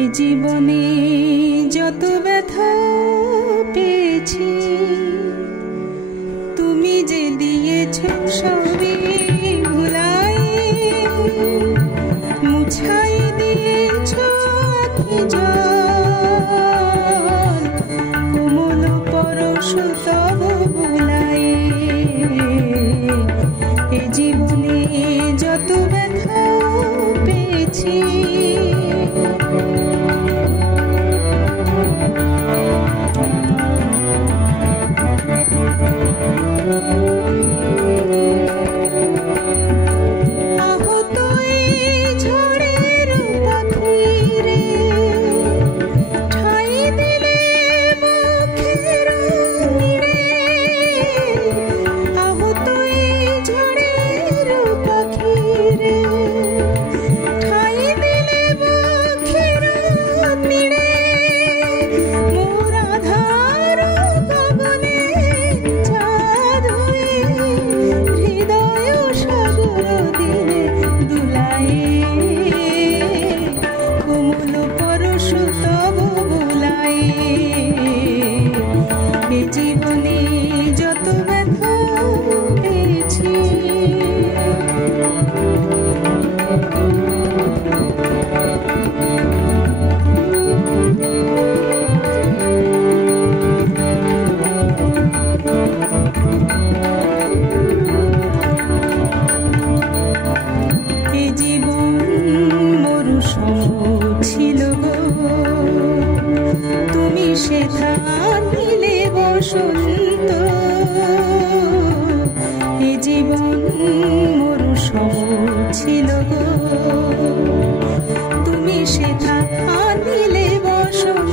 এ জীবনে যত ব্যথা পেয়েছি তুমি যে দিয়েছ সবই ভুলাই, মুছাই দিয়েছ আঁখি জল, কোমল পরশ তব বুলাই। এ জীবনে যত ব্যথা পেয়েছি জীবনে যত ব্যথা পেয়েছি। এ জীবন মরুসম ছিল গো, তুমি সেথা নিলে বসন্ত। এ জীবন মরুসম ছিল গো, তুমি সেথা নিলে বসন্ত।